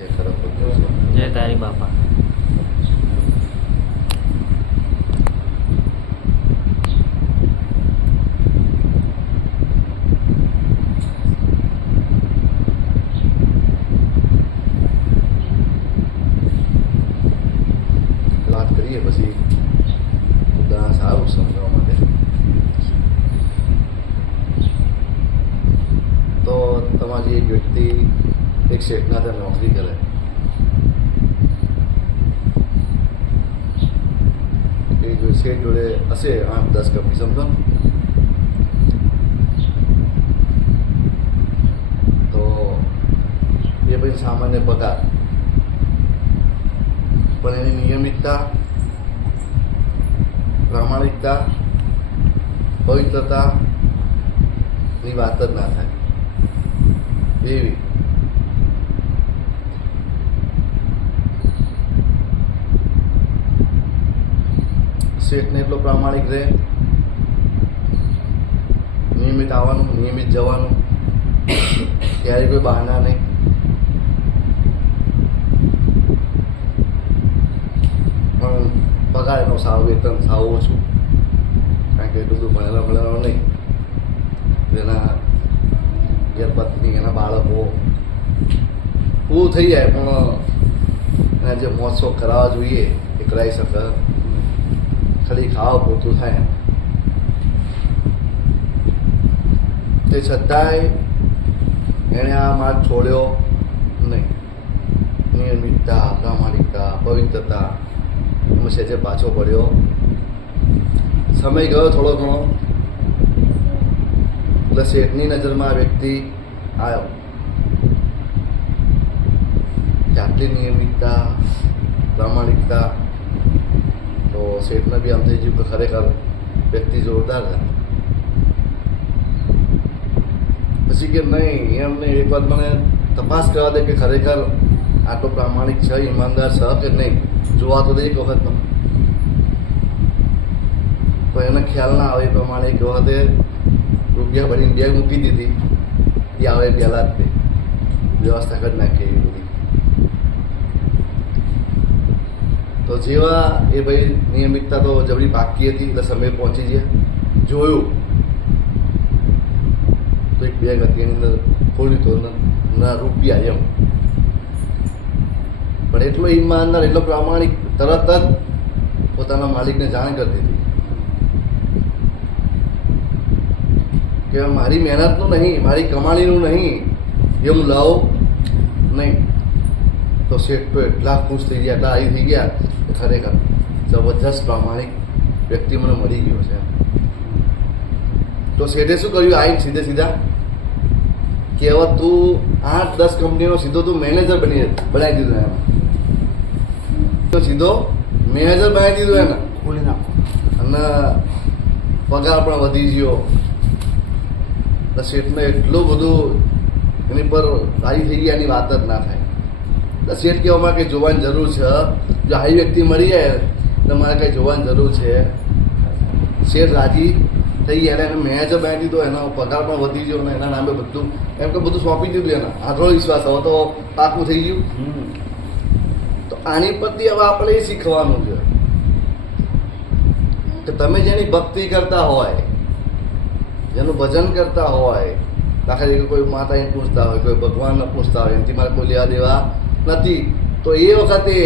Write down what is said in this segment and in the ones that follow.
જે ખરાબ બધું છે. જય તારી બાપા. વાત કરીએ પછી ઉદાહરણ સારું સમજવા માટે. તો તમારી એક વ્યક્તિ એક શેઠના ત્યાં નોકરી કરે, એ જો શેઠ જોડે હશે 8-10 કંપની, સમજો ને. તો એ પછી સામાન્ય પગાર, પણ એની નિયમિતતા, પ્રામાણિકતા, પવિત્રતા ની વાત જ ના થાય એવી. શેઠને એટલો પ્રામાણિક રહે, નિયમિત આવવાનું, નિયમિત જવાનું, ક્યારે કોઈ બહાના નહીં. પણ પગાર એનો સાવ, વેતન સાવ ઓછું, કારણ કે એટલું બધું ભણેલો નહીં. એના ઘેર પત્ની, એના બાળકો પૂરું થઈ જાય, પણ એના જે મોજ શોખ કરાવવા જોઈએ એ કરાવી શકે, ખાલી ખાવા પૂરતું થાય. તે છતાંય એણે આ માર્ગ છોડ્યો નહીં. નિયમિતતા, પ્રામાણિકતા, પવિત્રતા એમાં સહેજે પાછો પડ્યો. સમય ગયો થોડો ઘણો, એટલે શેઠની નજરમાં આ વ્યક્તિ આવ્યો કે આટલી નિયમિતતા, પ્રામાણિકતા. તો શેઠને બી આમ થઈ ગયું કે ખરેખર વ્યક્તિ જોરદાર છે. પછી કે નહીં, એમને એક વાર મને તપાસ કરવા દે કે ખરેખર આટલો પ્રામાણિક છે, ઈમાનદાર છે કે નહીં, જોવા તો દે એક વખત મને. પણ એને ખ્યાલ ના આવે એ પ્રમાણે એક વખતે રૂપિયા ભરીને બેગ મૂકી દીધી, એ આવે પહેલાં જ તે વ્યવસ્થા કરી નાખી એવી બધી. તો જેવા એ ભાઈ નિયમિતતા તો જબરી પાકી હતી, એટલે સમય પહોંચી ગયા. જોયું તો એક બેગ હતી, એની અંદર ખોલ્યું તો ના રૂપિયા એમ. પણ એટલો ઈમાનદાર, એટલો પ્રામાણિક, તરત જ પોતાના માલિકને જાણ કરી દીધી કે મારી મહેનતનું નહીં, મારી કમાણીનું નહીં, એ હું લાવું નહીં. તો શેઠ તો એટલા ખુશ થઈ ગયા, એટલા આવી થઈ ગયા કે ખરેખર જબરજસ્ત પ્રામાણિક વ્યક્તિ મને મળી ગયો છે. તો શેઠે શું કર્યું, આવીને સીધે સીધા કે હવે તું 8-10 કંપનીનો સીધો તું મેનેજર બનાવી દીધો એને. તો સીધો મેનેજર બનાવી દીધો એને, ખોલી નાખો. અને પગાર પણ વધી ગયો. એટલે શેઠને એટલું બધું એની પર રાજી થઈ ગયા, એની વાત જ ના થાય. એટલે શેઠ કહેવામાં કે જોવાની જરૂર છે, જો આવી વ્યક્તિ મળી જાય એટલે મારે કંઈ જોવાની જરૂર છે. શેઠ રાજી થઈ ગયા, એને મેનેજર બનાવી દીધો, એનો પગાર પણ વધી ગયો, અને એના નામે બધું એમ કે બધું સોંપી દીધું. એના આટલો વિશ્વાસ હવે તો પાકું થઈ ગયું. તો આની પરથી હવે આપણે એ શીખવાનું છે કે તમે જેની ભક્તિ કરતા હોય, જેનું ભજન કરતા હોય, દાખલા તરીકે કોઈ માતાને પૂછતા હોય, કોઈ ભગવાનને પૂછતા હોય, એનાથી મારે કોઈ લેવા દેવા નથી, તો એ વખતે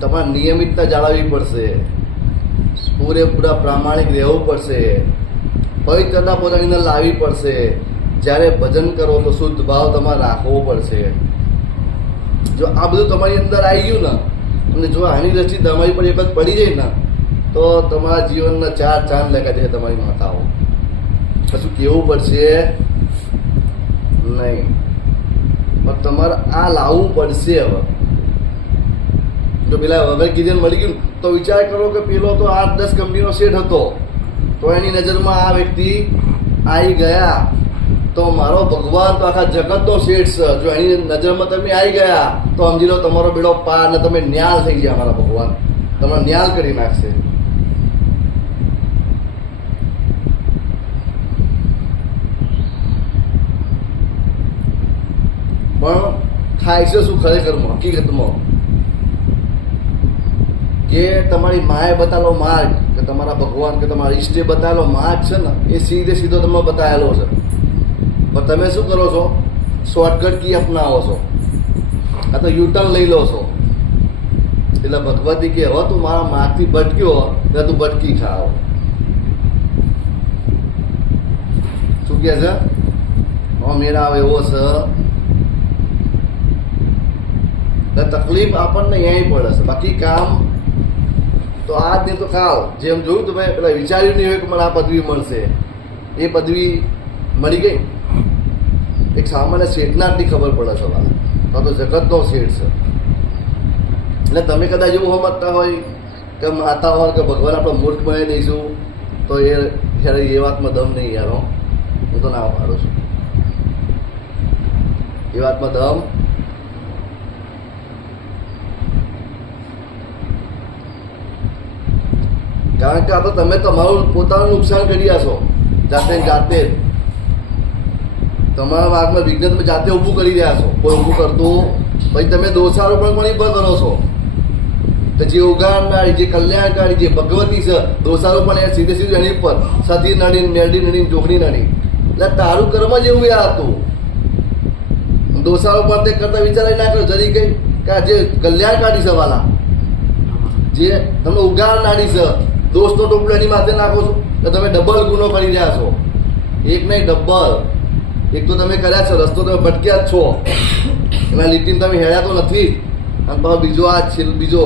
તમારે નિયમિતતા જાળવવી પડશે, પૂરેપૂરા પ્રામાણિક રહેવું પડશે, પવિત્રતા પોતાની અંદર લાવવી પડશે. જ્યારે ભજન કરો તો શુદ્ધ ભાવ તમારે રાખવો પડશે. જો આ બધું તમારી અંદર આવી ગયું ને, અને જો આની દ્રષ્ટિ તમારી પર એક જ પડી જાય ને, તો તમારા જીવનના 4 ચાંદ લગાડી દે તમારી માતાઓ. કશું કેવું પડશે નહીં, પણ તમારે આ લાવવું પડશે. હવે જો પેલા વગર કીધે મળી ગયું તો વિચાર કરો કે પેલો તો 8-10 કંપનીનો શેઠ હતો, તો એની નજરમાં આ વ્યક્તિ આવી ગયા, તો મારો ભગવાન તો આખા જગતનો શેઠ છે. જો એની નજરમાં તમે આવી ગયા તો સમજી લો તમારો બેડો પાર, ને તમે ન્યાલ થઈ ગયા. મારા ભગવાન તમને ન્યાલ કરી નાખશે. પણ થાય છે શું ખરેખરમાં હકીકતમાં કે તમારી માએ બતાવેલો માર્ગ કે તમારા ભગવાન કે તમારા ઈષ્ટે બતાવેલો માર્ગ છે ને એ સીધો તમને બતાવેલો છે, પણ તમે શું કરો છો? શોર્ટકટ કી અપનાવો છો, આ તો યુટર્ન લઈ લો છો. એટલે ભગવતી કે હવે તું મારા માર્ગથી ભટક્યો એટલે તું ભટકી ખાવ. શું કે છે? મેળા આવે એવો છે. તકલીફ આપણને અહીં પડે છે, બાકી કામ તો આજ નહીં તો કાલ. જેમ જોયું તમે પેલા વિચાર્યું નહીં હોય કે મને આ પદવી મળશે, એ પદવી મળી ગઈ. એક સામાન્ય શેઠનાથની ખબર પડે છે વાલા, તો જગતનો શેઠ છે. એટલે તમે કદાચ એવું સમજતા હોય કે માતા હોય કે ભગવાન આપણે મૂર્ખ બનાવી દઈશું, તો એ વાતમાં દમ નહીં યારો. હું તો ના પાડું છું એ વાતમાં દમ. કારણ કે આ તો તમે તમારું પોતાનું નુકસાન કરી રહ્યા છો જાતે. તમારા માર્ગમાં વિઘ્ન તમે જાતે ઊભું કરી રહ્યા છો. કોઈ ઊભું કરતું પછી તમે દોષારોપણ પણ પણ કરો છો. તો જે ઉગાડનારી, જે કલ્યાણકારી, જે ભગવતી છે, દોષારોપણ એ સીધે સીધું એની ઉપર સતી નડી, મેરડી નડી, જોગણી નડી. એટલે તારું કર્મ જેવું એ હતું. દોષારોપણ તે કરતા વિચારાય ના કરો જરી કઈ કે આ જે કલ્યાણકારી છે વાલા, જે તમે ઉગાડનારી છે, દોષનો ટોપલો એની માથે નાખો છો તો તમે ડબલ ગુનો કરી રહ્યા છો. એક નહીં ડબલ. એક તો તમે કર્યા છો, રસ્તો તમે ભટક્યા જ છો, એના લીટીમાં તમે હેડ્યા તો નથી. અને પાછો બીજો આ છેલ્લો બીજો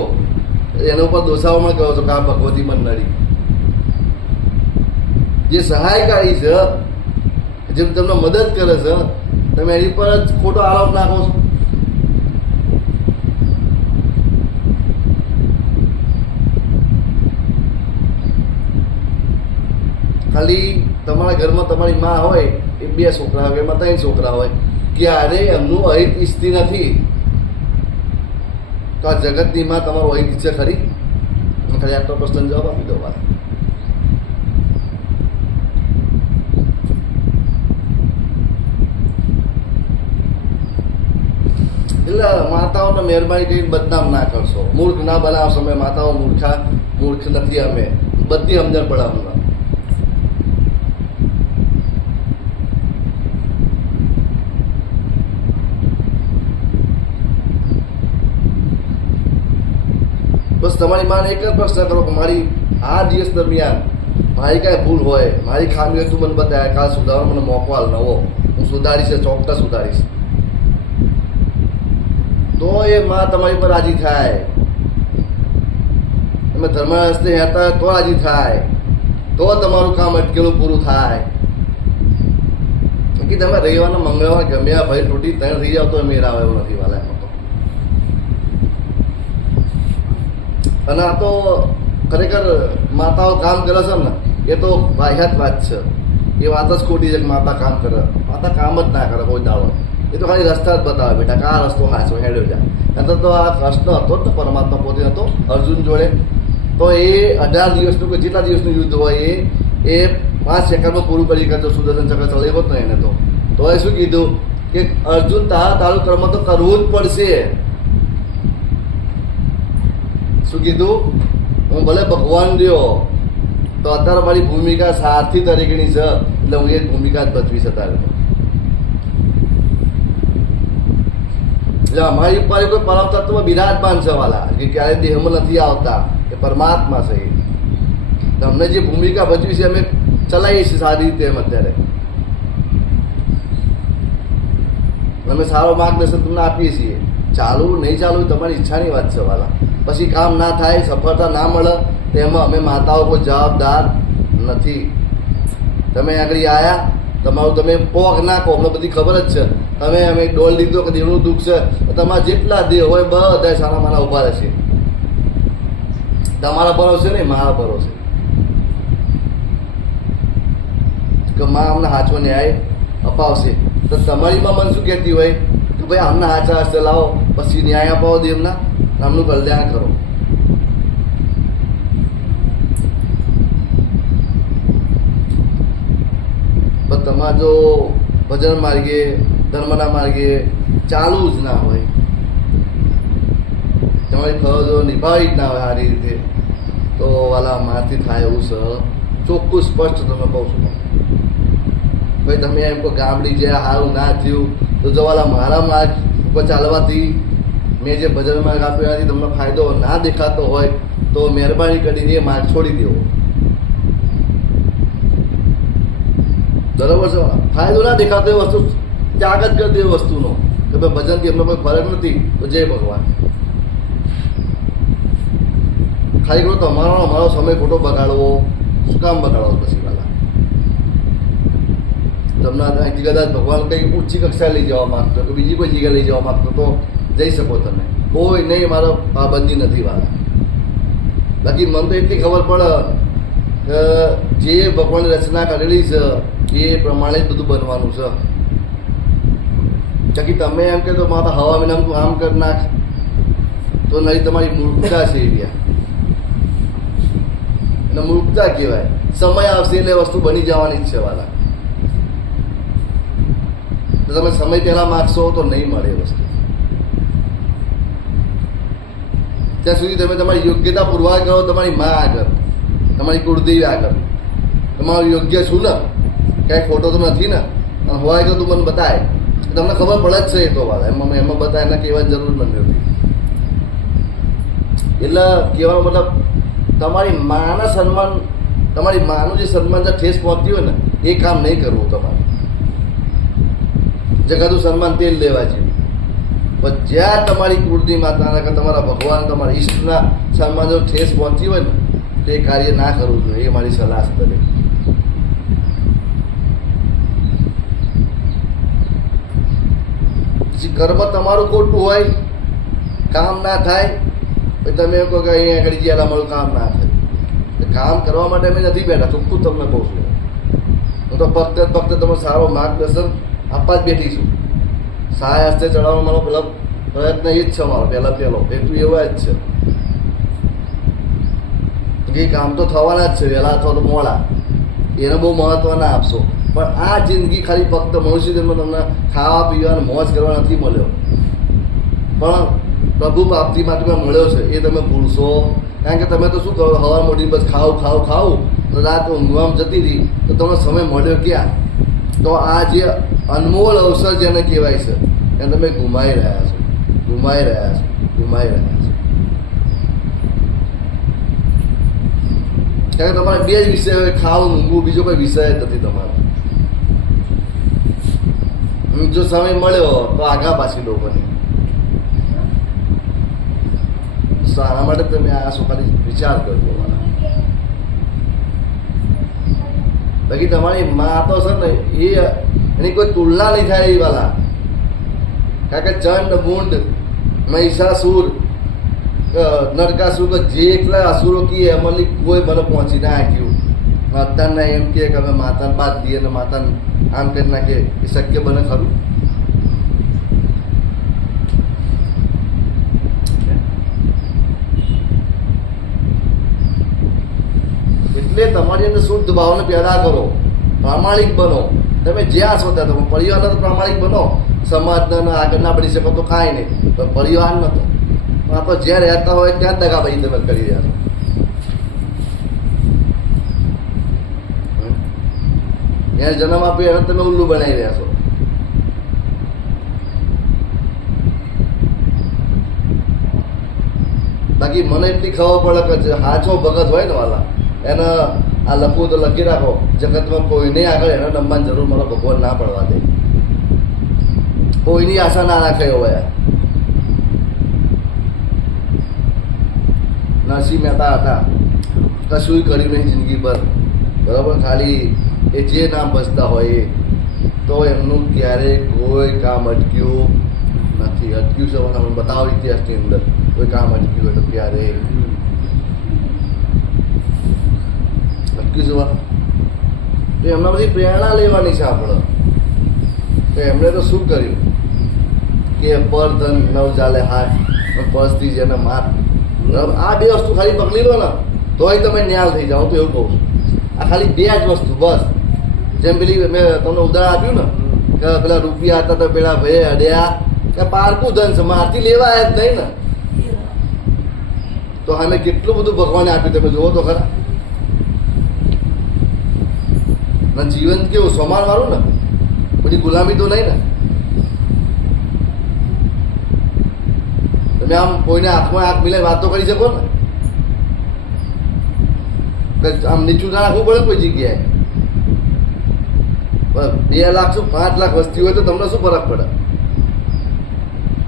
એના ઉપર દોષારોપણ કરો છો કે આ ભગવતી મંડળી જે સહાયકારી છે, જેમ તમને મદદ કરે છે, તમે એની પર જ ખોટો આરોપ નાખો છો. ખાલી તમારા ઘરમાં તમારી માં હોય, એ 2 છોકરા હોય, એમાં 3 છોકરા હોય, ક્યારે એમનું અહિત ઈચ્છતી નથી. તો આ જગતની માં તમારું અહિત ઈચ્છે ખરી? ખાલી આટલો પ્રશ્ન જવાબ આપી દો વાત. એટલે માતાઓને મહેરબાની કરીને બદનામ ના કરશો, મૂર્ખ ના બનાવશો. અમે માતાઓ મૂર્ખ નથી, અમે બધી સમજણ પડે અમને. બસ તમારી માને એક જ પ્રશ્ન કરો કે મારી આ દિવસ દરમિયાન મારી કાંઈ ભૂલ હોય, મારી ખામી હોય, તું મને બતાવે, કાલ સુધારવાનો મને મોકો આલ નવો, હું સુધારીશ, ચોક્કસ સુધારીશ. તો એ માં તમારી પર રાજી થાય. તમે ધર્મ રસ્તે હેતા તો રાજી થાય, તો તમારું કામ અટકેલું પૂરું થાય. કે તમે રવિવારના મંગળવાર ગમ્યા ભાઈ તૂટી તૈયાર થઈ જાવ તો મેળ આવે એવું નથી વાલા. એમાં તો અને આ તો ખરેખર માતાઓ કામ કરે છે ને, એ તો વાહિયાત વાત છે. એ વાત જ ખોટી છે કે માતા કામ કરે. માતા કામ જ ના કરે કોઈ દાડો. એ તો ખાલી રસ્તા જ બતાવે, બેટા કે આ રસ્તો હાચો હેડ્યો જાય. નતર તો આ કૃષ્ણ હતો જ ને, પરમાત્મા પોતે હતો અર્જુન જોડે. તો એ 18 દિવસનું કે જેટલા દિવસનું યુદ્ધ હોય એ 5 સેકન્ડમાં પૂરું કરી કરતો સુદર્શન ચક્ર ચલાવ્યો જ ને એને. તો એ શું કીધું કે અર્જુન તારું કર્મ તો કરવું જ પડશે. શું કીધું? હું ભલે ભગવાન રહ્યો તો અત્યારે મારી ભૂમિકા સારથી તરીકેની છે, એટલે હું એ જ ભૂમિકા જ ભજવીશ અત્યારે. એટલે અમારી ઉપર કોઈ પરમ તત્વ બિરાજમાન છે વાલા, કે ક્યારે દેહમાં નથી આવતા, એ પરમાત્મા છે. અમને જે ભૂમિકા ભજવી છે અમે ચલાવીએ છીએ સારી રીતે. એમ અત્યારે અમે સારો માર્ગદર્શન તમને આપીએ છીએ. ચાલુ નહીં ચાલુ તમારી ઈચ્છાની વાત છે વાલા. પછી કામ ના થાય, સફળતા ના મળે, તેમાં અમે માતાઓ કોઈ જવાબદાર નથી. તમે આગળ આવ્યા, તમારું તમે પોગ નાખો, અમને બધી ખબર જ છે. તમે અમે ડોલ લીધો કે દેવનું દુઃખ છે, તમારા જેટલા દેહ હોય બધા સારા મારા ઉભા રહેશે. તમારા ભરોસે નહીં, મારા ભરોસે કે માં અમને સાચો ન્યાય અપાવશે. તો તમારી માં મન શું કહેતી હોય કે ભાઈ અમને સાચા હસ્તે લાવો, પછી ન્યાય અપાવો દેવના, નામનું કલ્યાણ કરો. પણ તમારે જો ભજન માર્ગે, ધર્મના માર્ગે ચાલુ જ ના હોય તમારી ફરજો નિભાવી જ ના હોય સારી રીતે તો વાલા મારથી થાય એવું છે. ચોખ્ખું સ્પષ્ટ તમે કહું છું. ભાઈ તમે એમ કહો ગામડી જે સારું ના થયું તો જો વાલા મારા માર્ગ ઉપર ચાલવાથી મેં જે ભજન માર્ગ આપ્યો એનાથી તમને ફાયદો ના દેખાતો હોય તો મહેરબાની કરીને એ માર્ગ છોડી દેવો. બરાબર છે. ફાયદો ના દેખાતો એ વસ્તુ ત્યાગ જ કરી દે એ વસ્તુનો કે ભાઈ ભજનથી એમનો કોઈ ફરક નથી તો જય ભગવાન. ખાલી કરો અમારો સમય ખોટો બગાડવો શું કામ બગાડવો પછી વાલા? તમને અહીંથી કદાચ ભગવાન કંઈ ઊંચી કક્ષાએ લઈ જવા માંગતો કે બીજી કોઈ જગ્યાએ લઈ જવા માંગતો તો જઈ શકો તમે. કોઈ નહીં મારો પાબંદી નથી વાલા. બાકી મને તો એટલી ખબર પડે કે જે ભગવાનની રચના કરેલી છે એ પ્રમાણે જ બધું બનવાનું છે. બાકી તમે એમ કે તો મારા હવા વિના તું આમ કરી નાખ તો નહીં તમારી મૂર્ખતા છે એરિયા. અને મૂર્ખતા કહેવાય. સમય આવશે એટલે વસ્તુ બની જવાની જ છે વાલા. તો તમે સમય પહેલા માગશો તો નહીં મળે એ વસ્તુ. ત્યાં સુધી તમે તમારી યોગ્યતા પુરવાર કરો તમારી મા આગળ, તમારી કુળદેવી આગળ. તમારું યોગ્ય છું ને, ક્યાંય ખોટો તો નથી ને, અને હોય તો તું મને બતાય. તમને ખબર પડે જ છે એ તો વાત. એમાં બતાય એને કહેવાની જરૂર નથી. એટલે કહેવાનો મતલબ તમારી માના સન્માન, તમારી માનું જે સન્માન જે ઠેસ પહોંચતી હોય ને એ કામ નહીં કરવું તમારે. જગાતું સન્માન તેલ લેવા જેવું. પણ જ્યાં તમારી કુળની માતાના કે તમારા ભગવાન તમારા ઈષ્ટના સન્માન જો ઠેસ પહોંચી હોય ને તો એ કાર્ય ના કરવું જોઈએ. એ મારી સલાહ છે દરેક. પછી કર્મ તમારું ખોટું હોય, કામ ના થાય, પછી તમે એમ કહો કે અહીંયા આગળ ગયા અમારું કામ ના થાય. કામ કરવા માટે અમે નથી બેઠા. ચોખ્ખું તમને કહું છું. હું તો ફક્ત તમને સારો માર્ગદર્શન આપવા જ બેઠી છું. સહાય હસ્તે ચડાવવાનો મારો પેલો પ્રયત્ન એ જ છે. મારો પહેલો હેતુ એવા જ છે કે કામ તો થવાના જ છે વહેલા અથવા તો મોડા. એને બહુ મહત્વ ના આપશો. પણ આ જિંદગી ખાલી ફક્ત મનુષ્ય જન્મ તમને ખાવા પીવા અને મોજ કરવા નથી મળ્યો, પણ પ્રભુ પ્રાપ્તિ માટે મળ્યો છે. એ તમે ભૂલશો. કારણ કે તમે તો શું કરો, હવાર મોડી બસ ખાવું રાત ઊંઘવામાં જતી રહી તો તમને સમય મળ્યો ક્યાં? તો આ જે અનમોલ અવસર જેને કહેવાય છે એને તમે ગુમાઈ રહ્યા છો. કારણ કે તમારે બે જ વિષય હોય, ખાવું ઊંઘવું, બીજો કોઈ વિષય જ નથી તમારો. જો સમય મળ્યો તો આગા પાછી લોકોને સારા માટે તમે આ શું ખાલી વિચાર કરજો. બાકી તમારી મા તો છે ને એની કોઈ તુલના નહીં થાય એ વાલા. કારણ કે ચંડ મૂંડ મહિષાસુર નરકાસુર જે એકલા અસુરો કીએ એમાંથી કોઈ મને પહોંચી ના શક્યું. અત્યારના એમ કે અમે માતાને બાદ દઈએ ને માતાને આમ કરી નાખે એ શક્ય બને ખરું? એટલે તમારી અંદર શુદ્ધ ભાવને પેદા કરો, પ્રામાણિક બનો. તમે જ્યાં છો ત્યાં તમે પરિવારના તો પ્રામાણિક બનો. સમાજના આગળ ના બની શકો તો કાંઈ નહીં, પણ પરિવાર નતો. આપણે જ્યાં રહેતા હોય ત્યાં જ દગાબાજી તમે કરી રહ્યા છો. ત્યાં જન્મ આપ્યો એને તમે ઉલ્લુ બનાવી રહ્યા છો. બાકી મને એટલી ખબર પડે કે હાચો ભગત હોય ને વાલા એને આ લખવું તો લખી રાખો. જગતમાં કોઈને આગળ એના નંબરની જરૂર મને ભગવાન ના પડવા દે. કોઈની આશા ના રાખે હોય. નરસિંહ મહેતા હતા, કશું કર્યું નહીં જિંદગી પર, બરાબર. ખાલી એ જે નામ બસતા હોય એ તો એમનું ક્યારેય કોઈ કામ અટક્યું નથી. અટક્યું છે મને બતાવો ઇતિહાસની અંદર કોઈ કામ અટક્યું હોય તો ક્યારે અટક્યું છે? એમના બધી પ્રેરણા લેવાની છે આપણે. તો એમણે તો શું કર્યું કે પર ધન નવ ચાલે હાથ, પર્સથી જેને માર. આ બે વસ્તુ ખાલી પકડી લો ને તોય તમે ન્યાલ થઈ જાઓ. તો એવું કહું છું, આ ખાલી બે જ વસ્તુ બસ. જેમ પેલી મેં તમને ઉદાહરણ આપ્યું ને કે પેલા રૂપિયા હતા તો પેલા ભાઈ અડ્યા કે પારકું ધન છે, મારથી લેવાય જ નહીં ને. તો આને કેટલું બધું ભગવાને આપ્યું તમે જુઓ તો ખરા. ના જીવન કેવું સમાન વાળું ને, બધી ગુલામી તો નહીં ને. તમે આમ કોઈને આંખમાં આંખ મિલાઈ વાતો કરી શકો ને, આમ નીચું ના રાખવું પડે કોઈ જગ્યાએ. 2 લાખ શું 5 લાખ વસ્તી હોય તો તમને શું ફરક પડે?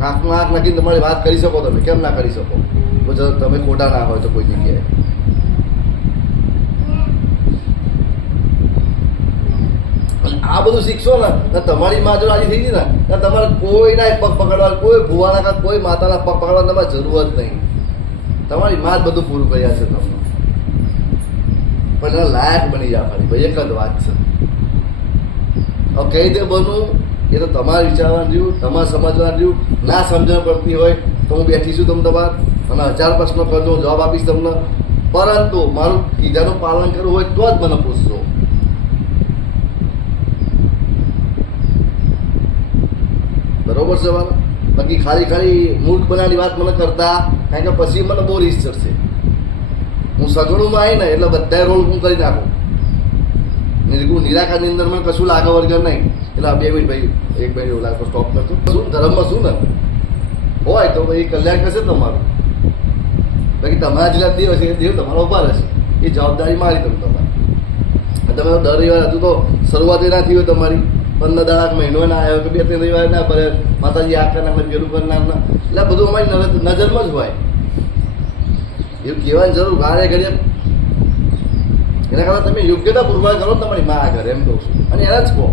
આંખમાં આંખ નાખીને તમારી વાત કરી શકો. તમે કેમ ના કરી શકો? જો તમે ખોટા ના હોય તો કોઈ જગ્યાએ. આ બધું શીખશો ને તમારી માં જો રાજી થઈ ગઈ ને તમારે કોઈના પગ પકડવા, કોઈ ભુવાના કોઈ માતાના પગ પકડવા તમારે જરૂર જ નહીં. તમારી માં જ બધું પૂરું કર્યા છે તમને. પણ એના લાયક બની જાય ખાલી ભાઈ, એક જ વાત છે. હવે કઈ રીતે બનવું એ તો તમારે વિચારવાનું રહ્યું, તમારે સમજવાનું રહ્યું. ના સમજણ પડતી હોય તો હું બેઠીશું તમને તમારે અને 1000 પ્રશ્નો કરજો, જવાબ આપીશ તમને. પરંતુ મારું કીધાનું પાલન કરવું હોય તો જ મને પૂછજો. બરોબર છે મારા? બાકી ખાલી મૂર્ખ બનાવવાની વાત મને કરતા, કારણ કે પછી મને બહુ રીસ ચડશે. હું સગવડમાં આવી ને એટલે બધા રોલ હું કરી નાખું. નિરાકારની અંદર મને કશું લાગે વગર નહીં. એટલે 2 મિનિટ ભાઈ, 1 મિનિટ એવું લાગતો સ્ટોપ કરતો. શું ધર્મમાં શું ને હોય તો ભાઈ કલ્યાણ કરશે તમારું. બાકી તમારા જેટલા દેવ હશે એ દેવ તમારા ઉભા રહેશે. એ જવાબદારી મારી તમારે. તમે દર રવિવાર હજુ તો શરૂઆત ના થઈ હોય તમારી, 15 દાડા મહિનો ના આવ્યો કે 2-3 રવિવાર ના પડે, માતાજી આ કરનાર પેલું કરનાર ના, એટલે બધું અમારી નજરમાં જ હોય. એવું કહેવાની જરૂર ઘરે ઘડીએ. એના કરતાં તમે યોગ્યતા પૂરવાર કરો તમારી માં આગળ, એમ કહું છું. અને એના જ કહો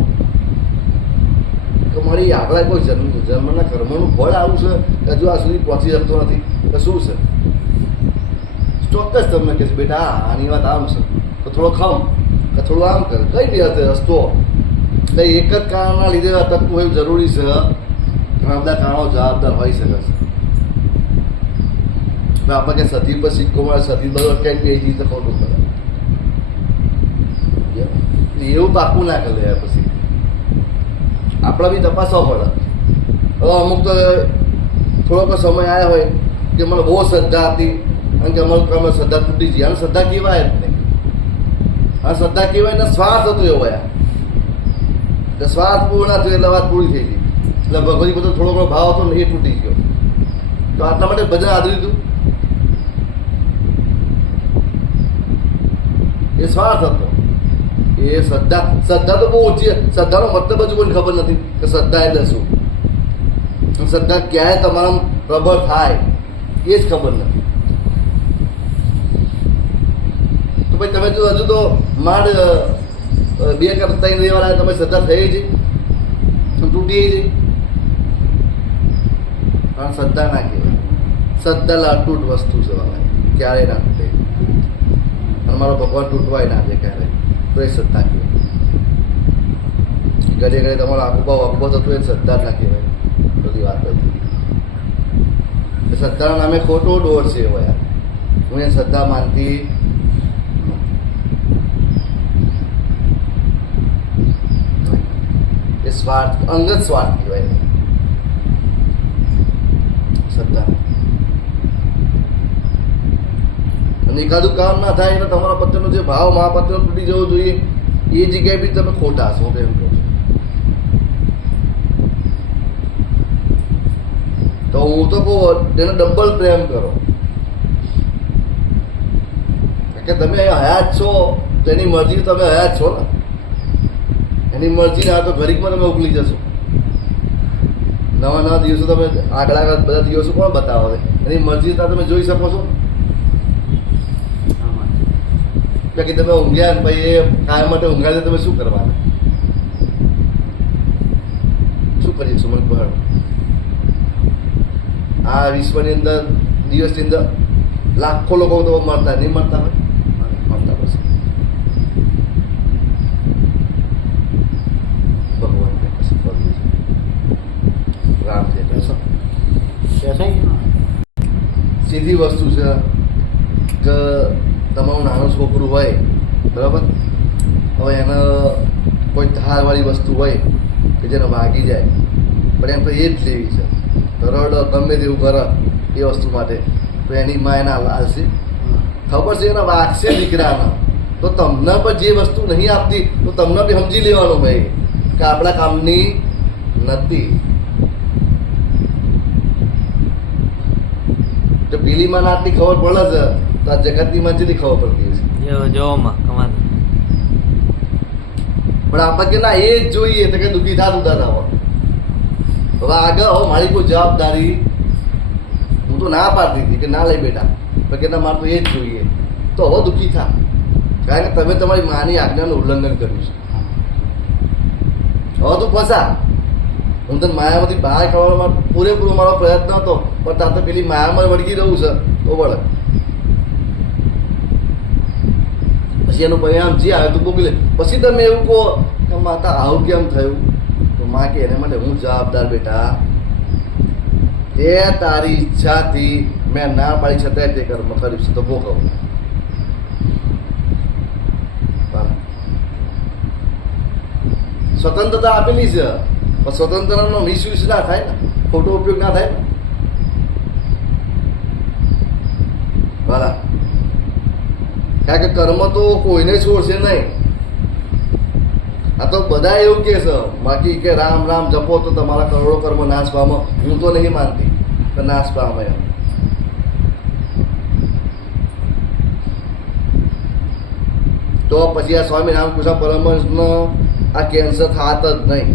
કે મારી આગળ કોઈ જન્મના કર્મનું ફળ આવું છે કે હજુ આ સુધી પહોંચી શકતો નથી તો શું છે? ચોક્કસ તમને કહેશે બેટા આની વાત આમ છે તો થોડો ખમ કે થોડું આમ કર. કઈ બી હશે રસ્તો કંઈ એક જ કારણના લીધે અટકવું એવું જરૂરી છે. ઘણા બધા કારણો જવાબદાર હોઈ શકે છે. આપણે કે સતી પર સિક્કો મળે, સતી બધું અટકાઈ બે રીતે ખોટું કરે એવું પાકું ના કરે. પછી આપણે બી તપાસવા પડે. હવે અમુક તો થોડોક સમય આવ્યા હોય કે મને બહુ શ્રદ્ધા હતી અને કે અમારું શ્રદ્ધા તૂટી ગઈ. અને શ્રદ્ધા કહેવાય જ નહીં. આ શ્રદ્ધા કહેવાય ને શ્વાસ હતો એવો એટલે શ્વાસ પૂર્ણ થયો એટલે વાત પૂરી થઈ ગઈ. એટલે ભગવતી બધો થોડો ઘણો ભાવ હતો ને એ તૂટી ગયો. તો આટલા માટે ભજન આદર્યું હતું. એ શ્વાસ હતો. એ શ્રદ્ધા તો બહુ ઓછી. શ્રદ્ધાનો મતલબ હજુ કોઈને ખબર નથી કે શ્રદ્ધા એટલે શું. શ્રદ્ધા ક્યારે તમારા પ્રબળ થાય એ જ ખબર નથી. તો ભાઈ તમે જો હજુ તો માંડ 2 કે 3 રવિવાર તમે શ્રદ્ધા થઈ છે, તૂટી છે. કારણ શ્રદ્ધા ના કહેવાય. શ્રદ્ધા લાટૂટ વસ્તુ છે ભાઈ, ક્યારેય ના તૂટે. અને મારો ભગવાન તૂટવાય ના દે ક્યારે, તો એ શ્રદ્ધા કહેવાય. ઘડી ઘડી તમારો આખો થતું એ શ્રદ્ધા ના કહેવાય. બધી વાત હતી શ્રદ્ધાના નામે ખોટો દોર છે ભાઈ. હું એ શ્રદ્ધા માનતી એ સ્વાર્થ, અંગત સ્વાર્થ કહેવાય શ્રદ્ધા. અને એકાદું કામ ના થાય એટલે તમારા પત્રનો જે ભાવ મહાપત્ર તૂટી જવો જોઈએ એ જગ્યાએ બી તમે ખોટા છો. એમ કહું છું. તો હું તો કહું તેને ડબલ પ્રેમ કરો. કે તમે હયાત છો તો એની મરજી તમે હયાત છો ને. એની મરજી ના તો ઘડીકમાં તમે ઉકલી જશો. નવા દિવસો તમે આગળ બધા દિવસો કોણ બતાવે? એની મરજી તમે જોઈ શકો છો. કે તમે ઊંઘ્યા ને ભાઈ એ કાયમ માટે ઊંઘાડે તમે શું કરવાના? શું કરીશું મને કહો. આ વિશ્વની અંદર દિવસની અંદર લાખો લોકો તો મરતા નહીં મરતા હોય, મરતા પછી ભગવાન કશું કરવું છે. રામ છે સીધી વસ્તુ છે કે તમારું નાનું છોકરું હોય બરાબર, હવે એને કોઈ ધારવાળી વસ્તુ હોય કે જેને વાગી જાય પણ એમ તો એ જ લેવી છે. રડો ગમે તેવું કરે એ વસ્તુ માટે તો એની માં એને હાલશે? ખબર છે એને વાગશે દીકરાને, તો તમને પણ જે વસ્તુ નહીં આપતી તો તમને બી સમજી લેવાનું ભાઈ કે આપણા કામની નથી. જો પેલી માં આટલી ખબર પડે છે તો આ જગતની માં જેટલી ખબર પડતી છે. પણ આપણે કે ના એ જ જોઈએ તો કે દુઃખી થતું હતા. હવે આગળ હવે મારી કોઈ જવાબદારી હું તો ના પાડતી હતી કે ના લઈ બેટા, પણ કે ના મારે તો એ જ જોઈએ, તો હવે દુઃખી થા, કારણ કે તમે તમારી માની આજ્ઞાનું ઉલ્લંઘન કર્યું છે. હવે તું ફસા. હું તને માયામાંથી બહાર કાઢવામાં પૂરેપૂરો મારો પ્રયત્ન હતો, પણ તાર તો પેલી માયામાં વળગી રહ્યું છે તો વળે. પછી એનું પરિણામ જે આવે તું બોલી લે. પછી તમે એવું કહો કે માતા આવું કેમ થયું, તો માં કે એને માટે હું જવાબદાર બેટા. તે તારી ઈચ્છાથી મેં ના પાડી છતાંય તે કર્મ કર્યું છે તો ભોગવ. સ્વતંત્રતા આપેલી છે, પણ સ્વતંત્રતાનો મિસયુઝ ના થાય ને, ખોટો ઉપયોગ ના થાય ને. બરાબર. કારણ કે કર્મ તો કોઈને છોડશે નહીં. આ તો બધા એવું કે છે બાકી કે રામ રામ જપો તો તમારા કરોડો કર્મ નાશ પામે. હું તો નહીં માનતી કે નાશ પામે એમ. તો પછી આ સ્વામી રામકૃષ્ણ પરમહંસનો આ કેન્સર થાત જ નહીં.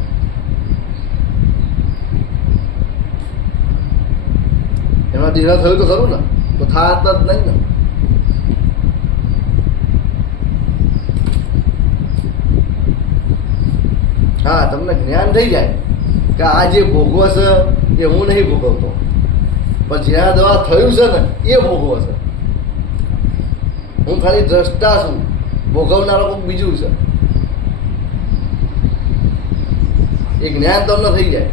એમાં ધીરા થયું તો ખરું ને, તો થાત જ નહીં ને. હા, તમને જ્ઞાન થઈ જાય કે આ જે ભોગવો છે એ હું નહીં ભોગવતો, પણ જ્યાં દવા થયું છે ને એ ભોગવો છે. હું ખાલી દ્રષ્ટા છું, ભોગવનારો કોઈ બીજું છે. એ જ્ઞાન તમને થઈ જાય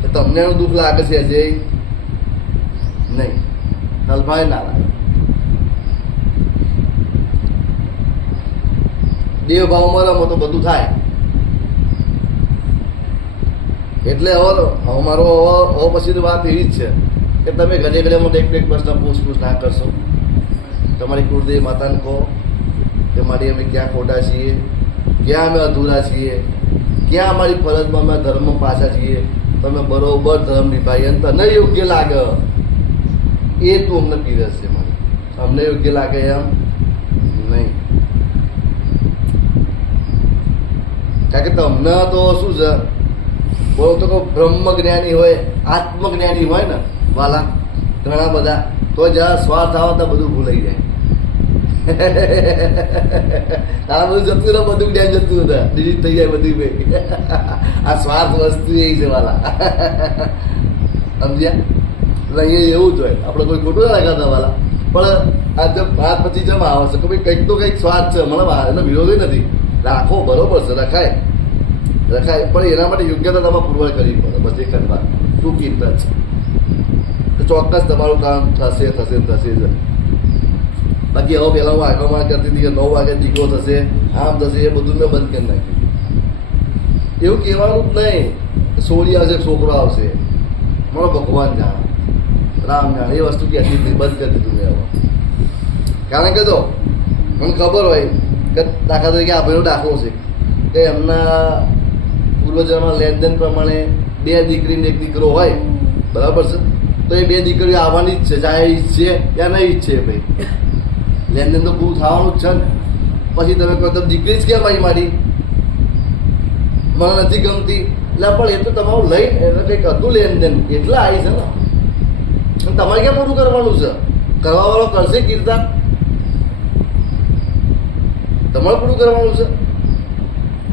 કે તમને એનું દુઃખ લાગે છે જે નહીં, હલભાઈ ના લાગે. દેવ ભાવમાં રમો તો બધું થાય. એટલે હવે મારો હવે પછીની વાત એવી જ છે કે તમે ઘરે ઘરે મને એક પ્રશ્ન પૂછ ના કરશો. તમારી કુળદેવી માતાને કહો કે મારી અમે ક્યાં ખોટા છીએ, ક્યાં અમે અધૂરા છીએ, ક્યાં અમારી ફરજમાં અમે ધર્મ પાછા છીએ. તમે બરોબર ધર્મ નિભાવી અને તને યોગ્ય લાગે એ તું અમને પીરસશે. મને અમને યોગ્ય લાગે એમ નહીં. કારણ કે તમને તો શું છે, બોલો તો કોઈ બ્રહ્મ જ્ઞાની હોય, આત્મજ્ઞાની હોય ને વાલા ઘણા બધા, તો જ્યાં સ્વાર્થ આવે તો બધું ભૂલાઈ જાય. આ બધું જતું રહે, બધું જ્ઞાન જતું હતા, ડિલીટ થઈ જાય બધું ભાઈ. આ સ્વાર્થ વસ્તુ એ છે વાલા, સમજ્યા? એટલે અહીંયા એવું જ હોય, આપણે કોઈ ખોટું ના લગાતા વાલા. પણ આ જેમ વાત પછી જેમ આવે છે કે ભાઈ કંઈક તો કંઈક સ્વાર્થ છે, મને એનો વિરોધ નથી, રાખો બરોબર છે, રખાય, પણ એના માટે યોગ્યતા તમે પુરવાર કરવી પડે. બસ એક જ વાત ટૂંકી જ છે, ચોક્કસ તમારું કામ થશે થશે થશે જ. બાકી હવે પહેલાં હું આગળમાં કરતી હતી કે 9 વાગે દીકરો થશે, આમ થશે, એ બધું મેં બંધ કરી નાખ્યું. એવું કહેવાનું જ નહીં સોળી આવશે, છોકરો આવશે, મારો ભગવાન જાણે, રામ જાણે, એ વસ્તુ કહેતી હતી, બંધ કરી દીધું મેં હવે. કારણ કે જો મને ખબર હોય કે દાખલા તરીકે આ ભાઈનો દાખલો છે કે એમના પૂર્વજોના લેનદેન પ્રમાણે 2 દીકરી ને 1 દીકરો હોય, બરાબર છે, તો એ 2 દીકરીઓ આવવાની જ છે, ચાહે ઈચ્છે યા નહીં ઈચ્છે ભાઈ, લેનદેન તો પૂરું થવાનું જ છે ને. પછી તમે કહો તમે દીકરી જ કેમ આવી મારી, મને નથી ગમતી, એટલે પણ એ તો તમારું લઈ એટલે કંઈક હતું લેનદેન એટલે આવી છે ને. તમારે ક્યાં પૂરું કરવાનું છે, કરવા વાળો કરશે કીર્તન, તમારે પૂરું કરવાનું છે.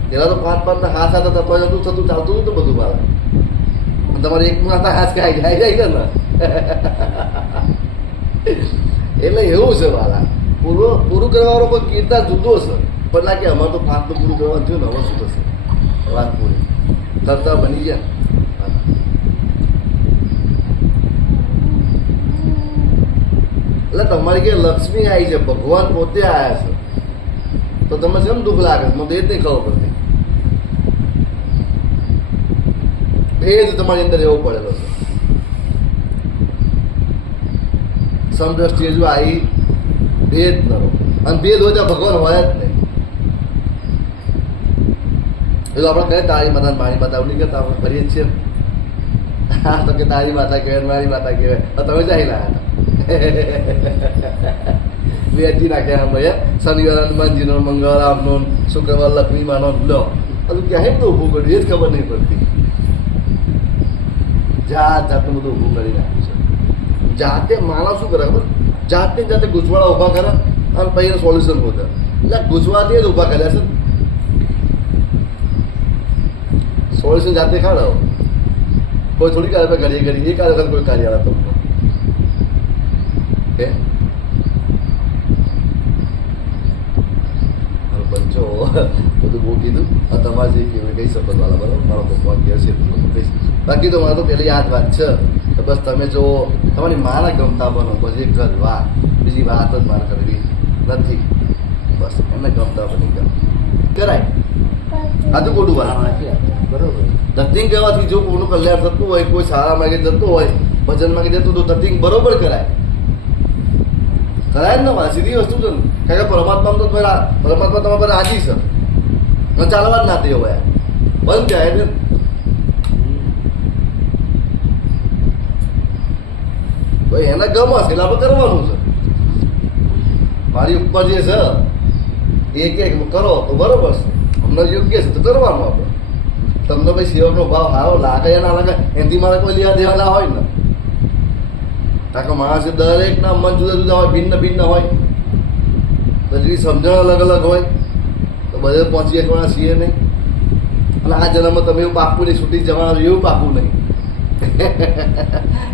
પેલા તો 5 હાથ હતા, તો જતું થતું ચાલતું હતું બધું બહાર. તમારે એક માથા હાથ ખાઈ જાય છે ને. એટલે એવું છે વાલા, પૂરું કરવાનો કોઈ કીર્તન જુદો છે, પણ ના કે અમારે તો 5 તો પૂરું કરવાનું થયું ને, હવે શું થશે, વાત પૂરી કરતા બની ગયા. એટલે તમારી કે લક્ષ્મી આવી છે, ભગવાન પોતે આવ્યા છે, તો તમે કેમ દુઃખ લાગે? મને તો એ જ નહીં ખબર પડતી. એ જ તમારી અંદર એવો પડેલો છે. સમદ્રષ્ટિ હજુ આવી ભેદ નરો, અને ભેદ હોય ત્યાં ભગવાન હોય જ નહીં. એટલે આપણે કહે તારી માતા મારી માતા એવું નહીં કરતા, આપણે કરીએ જ છીએ. હા તો કે તારી માતા કહેવાય મારી માતા કહેવાય, તમે જાય લાયા વેચી નાખ્યા અમે શનિવાર હનુમાનજીનો, મંગળરામનો, શુક્રવાર લક્ષ્મીમાનો લો હજુ ક્યાંય બધું ઊભું કર્યું એ જ ખબર નહીં પડતી. જાત જાતનું બધું ઊભું કરી નાખ્યું છે. જાતે માનવ શું કરે ખબર, જાતે જાતે ગૂંચવાડા ઊભા કરે અને પછી સોલ્યુશન ગોતે. એટલે ગૂંચવાથી જ ઊભા કર્યા છે. સોલ્યુશન જાતે ખાડો, કોઈ થોડી કાર્ય ઘડીએ ઘડી એ કાર્ય કોઈ કાર્ય આવે તમને કે પંચો બધું બહુ કીધું. તમારે જે કહેવાય કહી શકો વાલા, બરાબર, મારો ભગવાન કહે છે કહીશ. બાકી તો મારે તો પેલી યાદ વાત છે કે બસ તમે જો તમારી માને ગમતા બનો, બસ એક જ વાત, બીજી વાત જ મારે કરવી નથી. બસ એમને ગમતા બની ગયા કરાય. આ તો ખોટું વાત બરોબર. ધતિંગ કહેવાથી જો કોઈનું કલ્યાણ થતું હોય, કોઈ સારા માગે જતું હોય, ભજન માગે જતું તો ધતિંગ બરોબર કરાય. કરાય ને વાત સીધી વસ્તુ છે ને. કારણ કે પરમાત્મા તો પરમાત્મા તમારા પર રાજી છે, ચાલવા જ ના તે હોય બંધ જાય ને. ભાઈ એને ગમે છે એટલે આપણે કરવાનું છે. મારી ઉપર જે છે એ કે કરો તો બરોબર છે, અમને યોગ્ય છે તો કરવાનું. આપણે તમને ભાઈ સેવકનો ભાવ સારો લાગે યા ના લાગે એનાથી મારે કોઈ લેવા દેવા ના હોય ને. કારણ કે માણસ દરેકના મન જુદા જુદા હોય, ભિન્ન ભિન્ન હોય, બધી સમજણ અલગ અલગ હોય, તો બધે પહોંચી શકવાના છીએ નહીં. અને આ જન્મમાં તમે એવું પાકું નહીં, છૂટી જવાના એવું પાકું નહીં.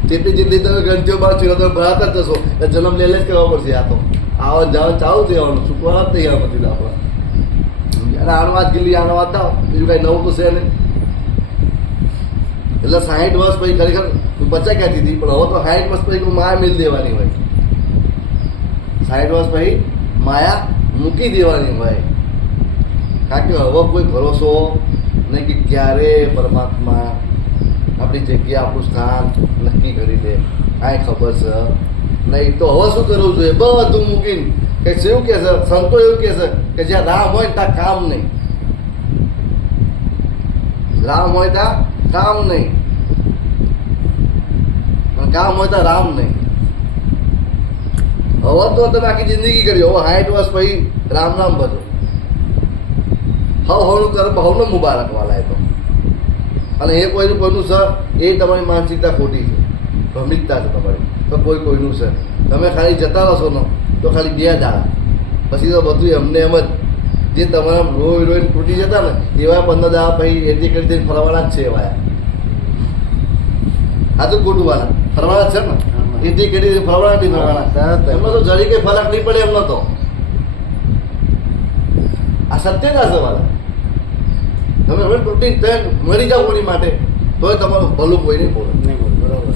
જેટલી જેટલી તમે ગ્રંથિઓ બાર છો તમે ભરાતા જ જશો, જન્મ લે જ કરવા પડશે. આ તો આવવા જવાનું ચાલુ થવાનું, ચૂકવાના જ નહીં આવવા નથી આપણે. અને આનો વાત ગીલી આનો વાત દાવ, બીજું કાંઈ નવું તો છે નહીં. એટલે 60 વર્ષ પછી ખરેખર બચા ક્યાંથી હતી, પણ હવે તો 60 વર્ષ પછી માયા મિલ દેવાની હોય. 60 વર્ષ પછી માયા મૂકી દેવાની હોય. કારણ કે હવે કોઈ ભરોસો નહીં કે ક્યારે પરમાત્મા આપણી જગ્યા આપણું સ્થાન નક્કી કરી દે, કાંઈ ખબર છે નહીં. તો હવે શું કરવું જોઈએ, બધું મૂકીને કે શું કે છે સંતો એવું કે છે કે જ્યાં રામ હોય ત્યાં કામ નહીં, રામ હોય ત્યાં કામ નહીં, કામ હોય ત્યાં રામ નહીં. હવે તો તમે આખી જિંદગી કરી, હવે 60 વર્ષ પછી રામ નામ ભજો. હવનું કરો, હવનો મુબારક વાલા. તો અને એ કોઈનું છે એ તમારી માનસિકતા ખોટી છે, ભ્રમિકતા છે તમારી. તો કોઈનું છે તમે ખાલી જતા રહેશો ને તો ખાલી 2 દાડા પછી તો બધું એમને એમ જ જે તમારા રોઈ રોઈને તૂટી જતા ને એવા 15 દાડા પછી એથી કરી દઈને ફરવાના જ છે. એવા આ તો ખોટું વાલા ફરવાના છે ને, એથી કરી ફરવાના નથી ફરવાના. એમને તો જરી કઈ ફરક નહીં પડે એમનો તો. આ સત્યતા છે વાલા. તમે હવે તૂટી મરી જાઓ કોની માટે તોય તમારું ભલું કોઈ નહીં બોલે. બરાબર.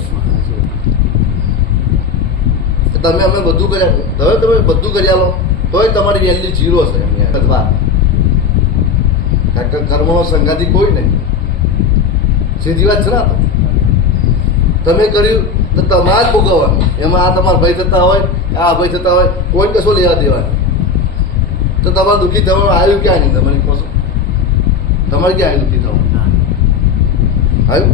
તમે અમે બધું કર્યા, હવે તમે બધું કર્યા લો તોય તમારી વેલ્યુ 0 છે એમની વાત. કારણ કે કર્મનો સંગાતી કોઈ નહીં, સીધી વાત છે ને. તમે કર્યું તો તમારે જ ભોગવવાનું. એમાં આ તમારા ભાઈ થતા હોય, આ ભાઈ થતા હોય, કોઈ કશો લેવા દેવાનું. તો તમારે દુઃખી થવાનું આવ્યું ક્યાં નહીં? તમારી પાસે તમારે ક્યાં આવ્યું દુઃખી થવાનું આવ્યું?